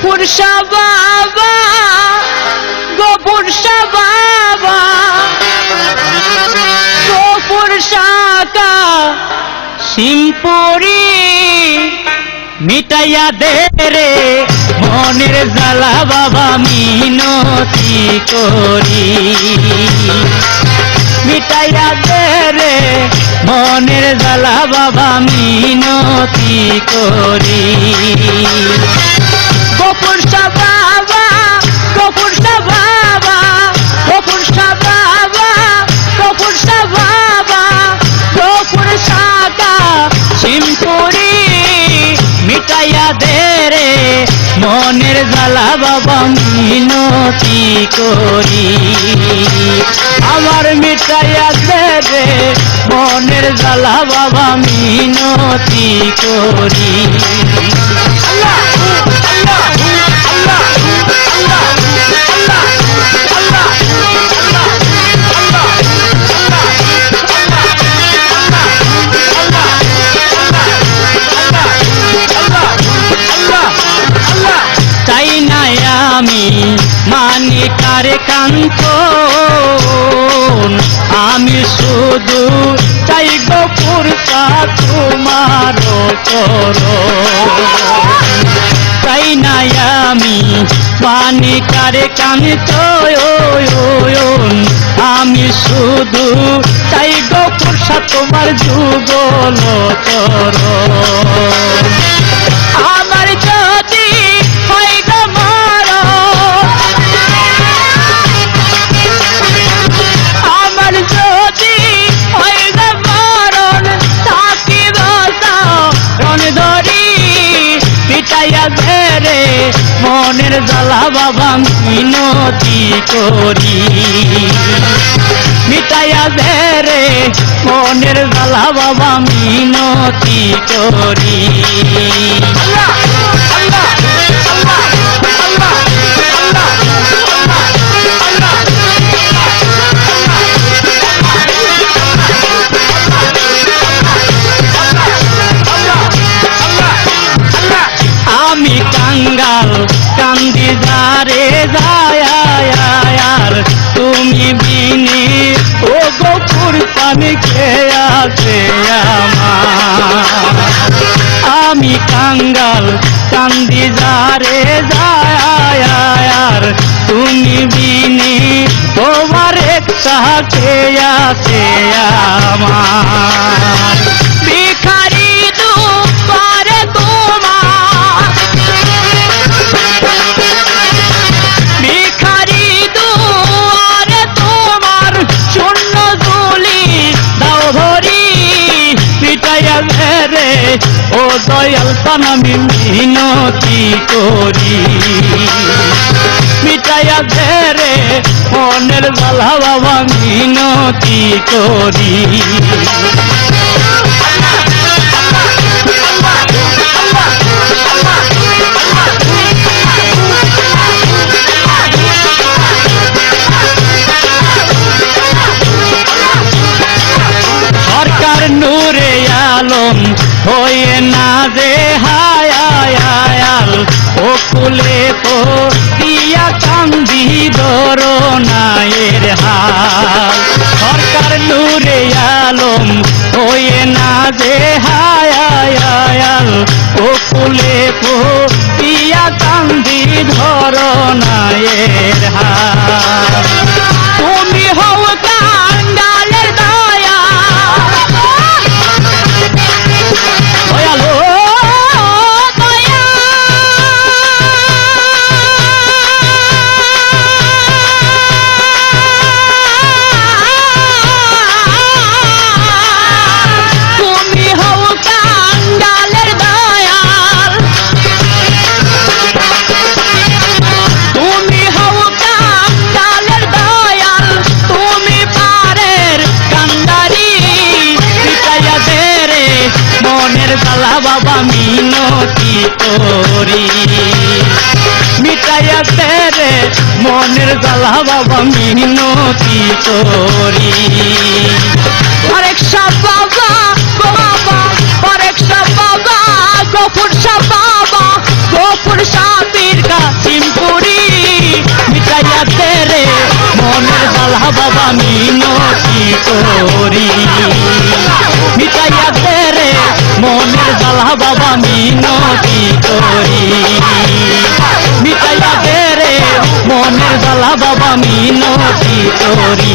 গফুর শাহ বাবা, গফুর শাহ বাবা, গফুর শাহ সিমপুরি মিটাইয়া দে রে মনের জ্বালা বাবা মিনতি করি, মিটাইয়া দে রে মনের জ্বালা বাবা মিনতি করি। গফুর শাহ বাবা, গফুর শাহ বাবা, গফুর শাহ বাবা, গফুর শাহ বাবা, গফুর শাহ সিমপুরি মিটাইয়া দে রে মনের জ্বালা বাবা মিনতি করি, আমার মিটাইয়া দে রে মনের জ্বালা বাবা মিনতি করি। আল্লাহ আল্লাহ আল্লাহ আল্লাহ আল্লাহ আল্লাহ তাই নাই আমি মানি কারে কান্ত, আমি শুধু চাই গফুর শাহ তোমার চরণ, তাই নাই আমি মানি কারে কান্ত, আমি শুধু চাই গফুর শাহ তোমার যুগল চরণ। আমার যদি হয় গো মরণ, আমার যদি হয় গো মরণ, থাকিব চরণ ধরি পিটাইয়া দে রে মনের জ্বালা বাবা মিনতি করি, মিটাইয়া দে রে মনের জ্বালা বাবা মিনতি করি। আল্লাহ আল্লাহ আল্লাহ আল্লাহ আল্লাহ, আমি কাঙ্গাল কান্দি যারে যায়, তুমি বিনি ও গফুর পানি খেয়ে আছে আমার, আমি কাঙ্গাল কান্দি যারে যায়, তুমি বিনি তোমার একটা খেয়ে আছে আমার, ভিখারি দুয়ারে তোমার, ভিখারি দুয়ারে তোমার শূন্য ঝুলি দাও ধরি পিটাইয়া দে রে ও দয়াল পান আমি মিনতি করি, মিটাইয়া দে রে মনের জ্বালা বাবা মিনতি করি। সরকার নূরে আলম হয়ে না দে হায়াল, ও কুলে তো দিয়া কান্দি দরনায়ের হাল, সরকার নূরে আলম হয়ে না দে হায়াল, ও কুলে তো দিয়া কান্দি ধরনায়ের হাল, তুমি হও কাঙ্গালের দয়া দয়ালো দয়া, তুমি হও কাঙ্গালের দয়াল, তুমি হও কাঙ্গালের দয়াল, তুমি পারের কান্দারি পিটাইয়া দে রে মনের জ্বালা বাবা মিনতি করি, মিটাইয়া দে রে মনের জ্বালা বাবা মিনতি করি। আরেক শাহ বাবা বাবা, আরেক শাহ বাবা গফুর শাহ বাবা, গফুর শাহ পীর তোরি মিটাইয়া দে রে মনের জ্বালা বাবা মিনতি তোরি মিটাইয়া দে রে মনের জ্বালা বাবা মিনতি তোরি